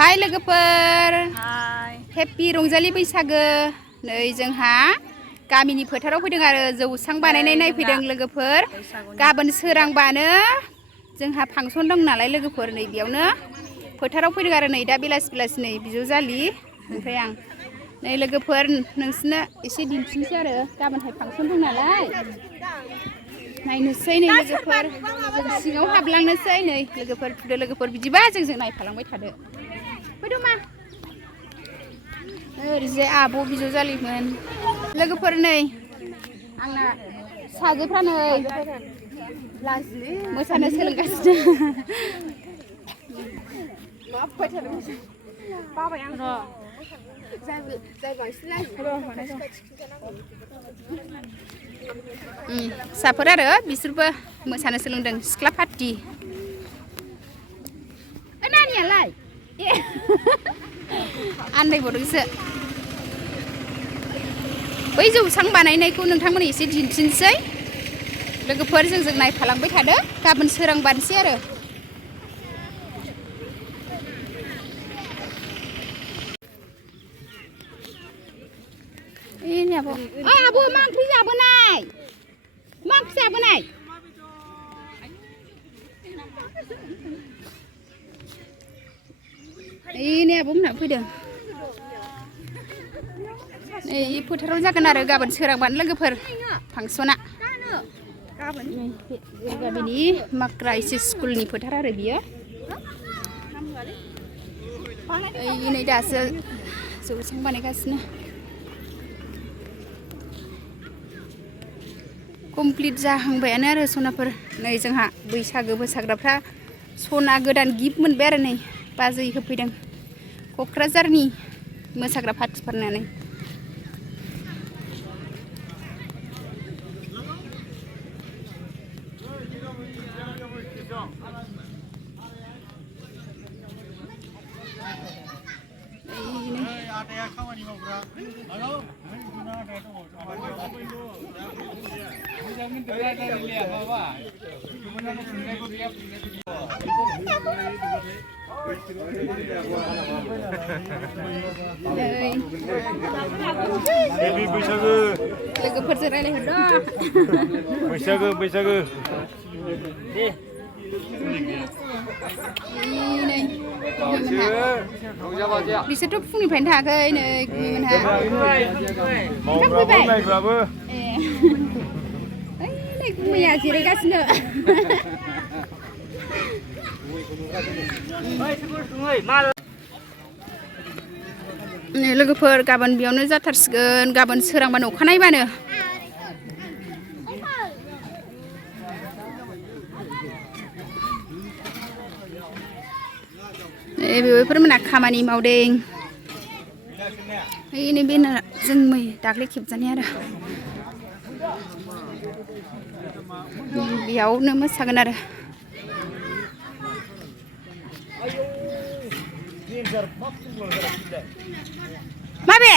हाय लोगोफोर हाय हेपि रंजालि बैसागो नै जोंहा गामिनि फोथाराव फैदों आरो जौस्रां बानायनाय नायफैदों लोगोफोर गाबोन सोरांबानो जोंहा फांसन दं नालाय लोगोफोर नै बेयावनो फोथाराव फैदों आरो नै दा बेलासि नै बिजावजालि ओमफ्राय आं नै लोगोफोर नोंसोरनो एसे दिन्थिनोसै आरो गाबोनहाय फांसन दं नालाय नायनोसै नै लोगोफोर जों सिङाव हाबलांनोसै नै लोगोफोर फुदो लोगोफोर बिदिबा जोंजों नायफालांबाय थादो फैदो मा ओरैजाय आब' बिजावजालिमोन लोगोफोर नै आंना फिसाजोफ्रा नै मोसानो सोलोंगासिनो बाबाय आं फिसाफोर आरो बिसोरबो मोसानो सोलोंदों सिख्ला पार्टि नानियालाय आन्दायबावदोंसो बै जौस्रां बानायनायखौ नोंथांमोन एसे दिन्थिनोसै लोगोफोर जोंजों नायफालांबाय थादो गाबोन सोरांबानोसै आरो आब' मा ओंख्रि जाबोनाय मा ओंख्रि जाबोनाय नै आब' मोनहा फैदों नै फोथाराव जागोन आरो गाबोन सोरांबानो लोगोफोर फांसना गामिनि माक्रा एस एस स्कुलनि फोथार आरो बियो नै दासो जौस्रां बानायगासिनो कमप्लिट जाहांबायानो आरो सनाफोर नै जोंहा बैसागो मोसाग्राफ्रा सना गोदान गिफ्ट मोनबाय आरो नै बाजै होफैदों क'क्राझारनि मोसाग्रा पार्टिफोरनानै बैसागो लोगोफोरजों रायलायहरदों बैसागो बिसोरथ' फुंनिफ्रायनो थायाखै नै गुमैमोनहा नै गुमैया जिरायगासिनो लोगोफोर गाबोन बेयावनो जाथारसिगोन गाबोन सोरांबानो अखानायबानो बेफोरमोना खामानि मावदों नै बे जों मै दाख्लै खेबजानाय आरो बेयावनो मोसागोन आरो माबे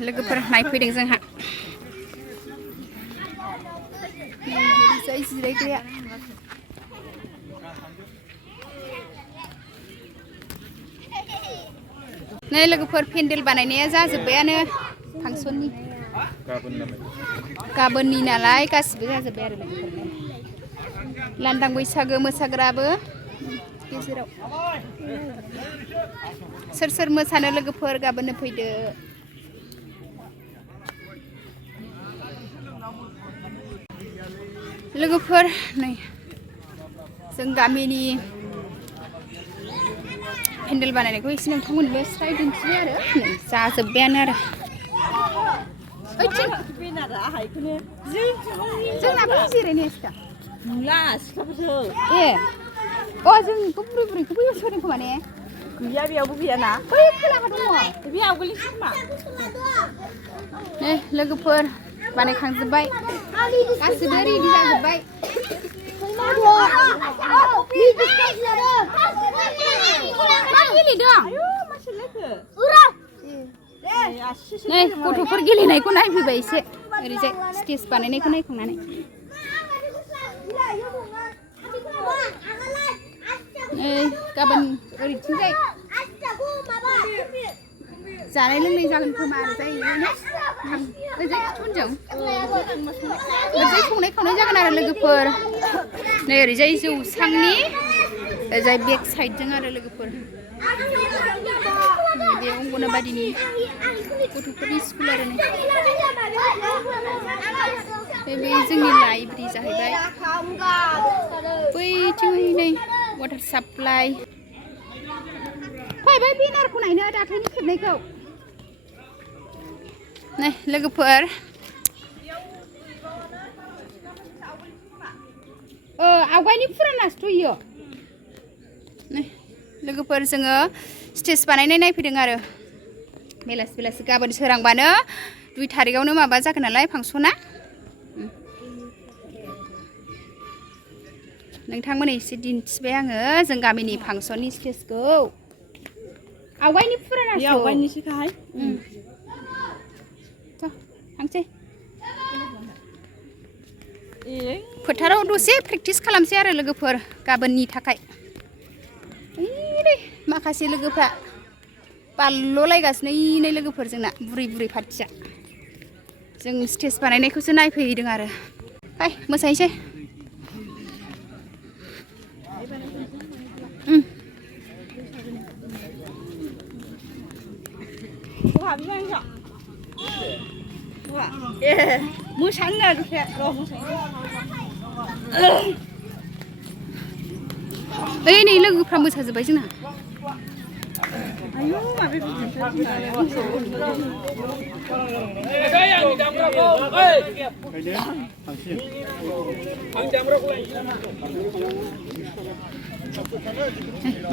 लोगोफोर नायफैदों जोंहा जिरायग्राया नै लोगोफोर पेन्डेल बानायनाया जाजोब्बायानो फांसननि गाबोननि नालाय गासिबो जाजोब्बाय आरो लोगोफोर लांदां बैसागो मोसाग्राबो गेजेराव सोर मोसानो लोगोफोर गाबोननो फैदो लोगोफोर नै जों गामिनि पेन्डेल बानायनायखौ एसे नोंथांमोननोबो स्राय दिन्थियो आरो नै जाजोब्बायानो आरो जोंनाबो जिरायनायासो दा ए अ जोंखौ बुरै बुरैखौ बैयाव सोदों खोमा ने गैया बेयावबो गैयाना बै खोलाहा दङ बे आवगोलनिसो खोमा नै लोगोफोर बानायखांजोब्बाय गासिबो रेडि जाजोब्बाय मा गेलेदों नै गथ'फोर गेलेनायखौ नायफैबाय एसे ओरैजाय स्टेज बानायनायखौ नायखांनानै गाबोन ओरैथिंजाय जानाय लोंनाय जागोन खोमा आरो जाहैबाय ओरैजाय खिथुनजों ओरैजाय संनाय खावनाय जागोन आरो लोगोफोर नै ओरैजाय जौसांनि ओरैजाय बेक साइडजों आरो लोगोफोर बे अंगनाबादिनि गथ'फोरनि स्कुल आरो बे जोंनि लाइब्रेरि जाहैबाय बैथिं नै वाटार साप्लाइ फैबाय बेनारखौ नायनो दाख्लैनि खेबनायखौ नै लोगोफोर आवगायनि फुरानासोथ' इयो नै लोगोफोर जोङो स्टेज बानायनाय नायफैदों आरो बेलासि बेलासि गाबोन सोरांबानो 2 थारिखआवनो माबा जागोन नालाय फांसना नोंथांमोन एसे दिन्थिबाय आङो जों गामिनि फांसननि स्टेजखौ आवगायनि फुरानासो आवगायनिसोखाहाय थांसै फोथाराव दसे प्रेक्टिस खालामसै आरो लोगोफोर गाबोननि थाखाय माखासे लोगोफ्रा बालल'लायगासिनो नै लोगोफोर जोंना बुरै बुरै पार्टिया जों स्टेज बानायनायखौसो नायफैदों आरो फै मोसाहैसै मोसानो नागिरखाया ओइ नै लोगोफ्रा मोसाजोब्बाय जोंना आयौ माबे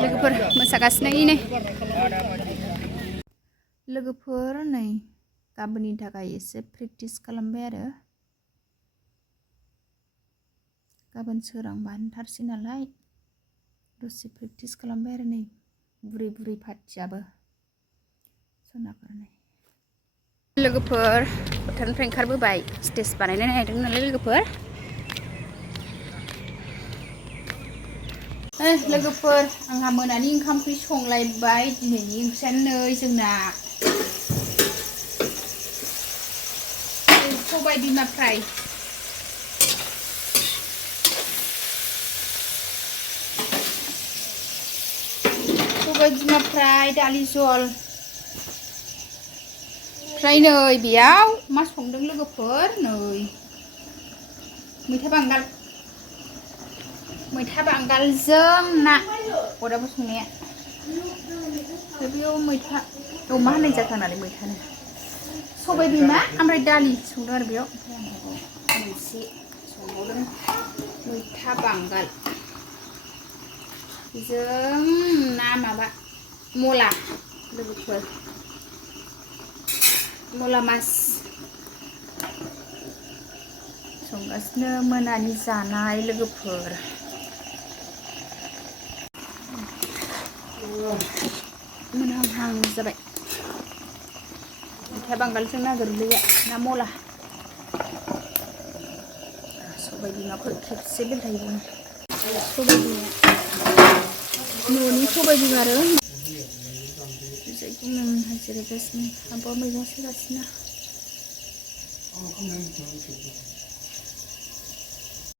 लोगोफोर मोसागासिनो नै लोगोफोर नै गाबोननि थाखाय एसे प्रेक्टिस खालामबाय आरो गाबोन सोरांबानोथारसै नालाय दसे प्रेक्टिस खालामबाय आरो नै बुरै बुरै पार्टियाबो सनाफोर नै लोगोफोर फोथारनिफ्राय ओंखारबोबाय स्टेज बानायनाय नायदों नालाय लोगोफोर लोगोफोर आंहा मोनानि ओंखाम ओंख्रि संलायबाय दिनैनि ओंख्रियानो नै जोंना सबाय बिमा फ्राय सबाय बिमा फ्राय दालि जल ओमफ्राय नै बेयाव मा संदों लोगोफोर नै मैथा बांगालजों ना अराबो संनाया बेयाव मैथा मा होननाय जाखो होननानै मैथानो सबाय बिमा ओमफ्राय दालि संदों आरो बेयाव मोनसे संबावदों मैथा बांगाल जों ना माबा मला लोगोफोर मला मास संगासिनो मोनानि जानाय लोगोफोर मोनहांहां जाबाय मैथा बांगालजों ना गोरलैया ना मला सबाय बिमाफोर खेबसे बेलथायगोन सबाय बिमा न'नि सबाय बिमा आरो हाजिरागासिनो आब'आ मैगं सोगासिनो